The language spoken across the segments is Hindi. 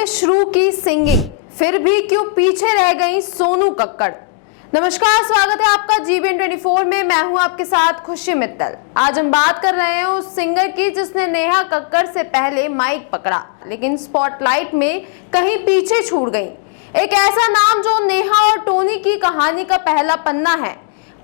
ने शुरू की सिंगिंग, फिर भी क्यों पीछे रह गई सोनू कक्कड़। नमस्कार, स्वागत है आपका जीबीएन 24 में। मैं हूं आपके साथ खुशी मित्तल। आज हम बात कर रहे हैं उस सिंगर की जिसने नेहा कक्कड़ से पहले माइक पकड़ा लेकिन स्पॉटलाइट में कहीं पीछे छूट गई। एक ऐसा नाम जो नेहा और टोनी की कहानी का पहला पन्ना है।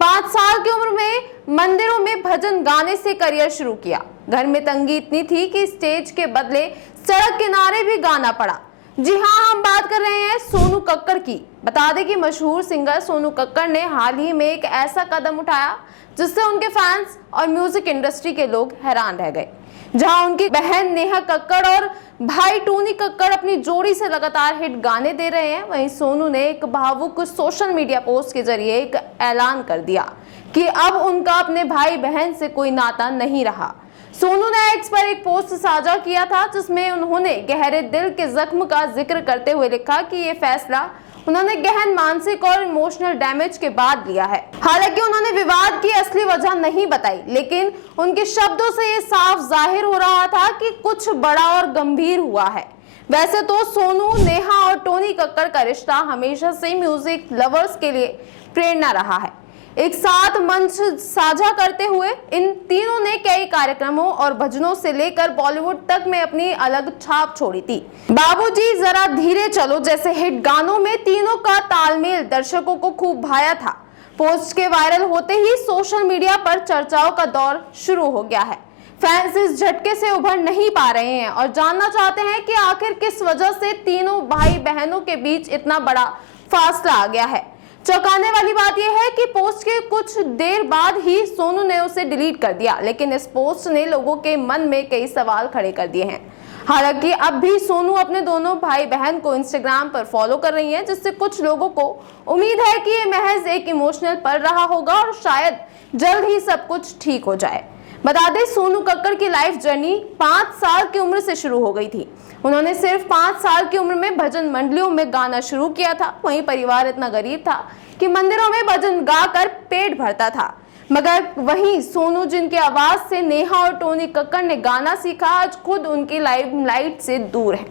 5 साल की उम्र में मंदिरों में भजन गाने से करियर शुरू किया। घर में तंगी इतनी थी कि स्टेज के बदले सड़क किनारे भी गाना पड़ा। जी हाँ, हम बात कर रहे हैं सोनू कक्कड़ की। बता दें कि मशहूर सिंगर सोनू कक्कड़ ने हाल ही में एक ऐसा कदम उठाया जिससे उनके फैंस और म्यूजिक इंडस्ट्री के लोग हैरान रह गए। जहां उनकी बहन नेहा कक्कड़ और भाई टोनी कक्कड़ अपनी जोड़ी से लगातार हिट गाने दे रहे हैं, वहीं सोनू ने एक भावुक सोशल मीडिया पोस्ट के जरिए एक ऐलान कर दिया कि अब उनका अपने भाई बहन से कोई नाता नहीं रहा। सोनू ने एक्स पर एक पोस्ट साझा किया था जिसमें उन्होंने गहरे दिल के जख्म का जिक्र करते हुए लिखा कि ये फैसला उन्होंने गहन मानसिक और इमोशनल डैमेज के बाद लिया है। हालांकि उन्होंने विवाद की असली वजह नहीं बताई, लेकिन उनके शब्दों से ये साफ जाहिर हो रहा था कि कुछ बड़ा और गंभीर हुआ है। वैसे तो सोनू, नेहा और टोनी कक्कड़ का रिश्ता हमेशा से म्यूजिक लवर्स के लिए प्रेरणा रहा है। एक साथ मंच साझा करते हुए इन तीनों ने कई कार्यक्रमों और भजनों से लेकर बॉलीवुड तक में अपनी अलग छाप छोड़ी थी। बाबूजी जरा धीरे चलो जैसे हिट गानों में तीनों का तालमेल दर्शकों को खूब भाया था। पोस्ट के वायरल होते ही सोशल मीडिया पर चर्चाओं का दौर शुरू हो गया है। फैंस इस झटके से उभर नहीं पा रहे हैं और जानना चाहते हैं कि आखिर किस वजह से तीनों भाई बहनों के बीच इतना बड़ा फासला आ गया है। चौंकाने वाली बात यह है कि पोस्ट के कुछ देर बाद ही सोनू ने उसे डिलीट कर दिया, लेकिन इस पोस्ट ने लोगों के मन में कई सवाल खड़े कर दिए हैं। हालांकि अब भी सोनू अपने दोनों भाई बहन को इंस्टाग्राम पर फॉलो कर रही हैं, जिससे कुछ लोगों को उम्मीद है कि ये महज एक इमोशनल पल रहा होगा और शायद जल्द ही सब कुछ ठीक हो जाए। बता दें, सोनू कक्कड़ की लाइफ जर्नी 5 साल की उम्र से शुरू हो गई थी। उन्होंने सिर्फ 5 साल की उम्र में भजन मंडलियों में गाना शुरू किया था। वहीं परिवार इतना गरीब था कि मंदिरों में भजन गाकर पेट भरता था। मगर वहीं सोनू, जिनकी आवाज से नेहा और टोनी कक्कड़ ने गाना सीखा, आज खुद उनकी लाइमलाइट से दूर है।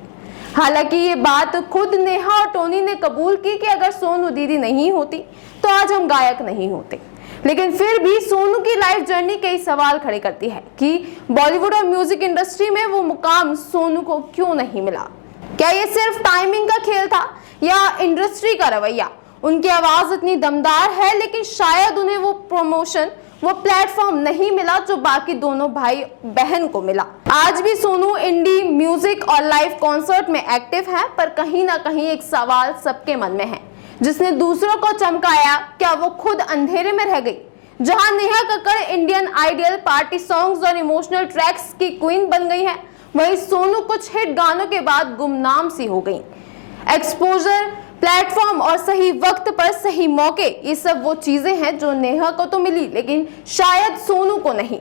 हालांकि ये बात खुद नेहा और टोनी ने कबूल की कि अगर सोनू दीदी नहीं होती तो आज हम गायक नहीं होते। लेकिन फिर भी सोनू की लाइफ जर्नी कई सवाल खड़े करती है कि बॉलीवुड और म्यूजिक इंडस्ट्री में वो मुकाम सोनू को क्यों नहीं मिला। क्या ये सिर्फ टाइमिंग का खेल था या इंडस्ट्री का रवैया? उनकी आवाज इतनी दमदार है, लेकिन शायद उन्हें वो प्रमोशन, वो प्लेटफॉर्म नहीं मिला जो बाकी दोनों भाई बहन को मिला। आज भी सोनू इंडी म्यूजिक और लाइव कॉन्सर्ट में एक्टिव है, पर कहीं ना कहीं एक सवाल सबके मन में है, जिसने दूसरों को चमकाया, क्या वो खुद अंधेरे में रह गई? जहां Neha Kakkar Indian Idol, party songs और इमोशनल ट्रैक्स की क्वीन बन गई है, वहीं सोनू कुछ हिट गानों के बाद गुमनाम सी हो गई। एक्सपोजर, प्लेटफॉर्म और सही वक्त पर सही मौके, ये सब वो चीजें हैं जो नेहा को तो मिली, लेकिन शायद सोनू को नहीं।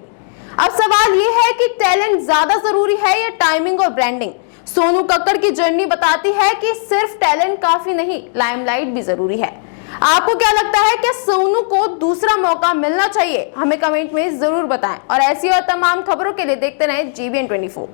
अब सवाल ये है कि टैलेंट ज्यादा जरूरी है या टाइमिंग और ब्रांडिंग? सोनू कक्कड़ की जर्नी बताती है कि सिर्फ टैलेंट काफी नहीं, लाइमलाइट भी जरूरी है। आपको क्या लगता है, क्या सोनू को दूसरा मौका मिलना चाहिए? हमें कमेंट में जरूर बताएं और ऐसी और तमाम खबरों के लिए देखते रहें जीबीएन 24।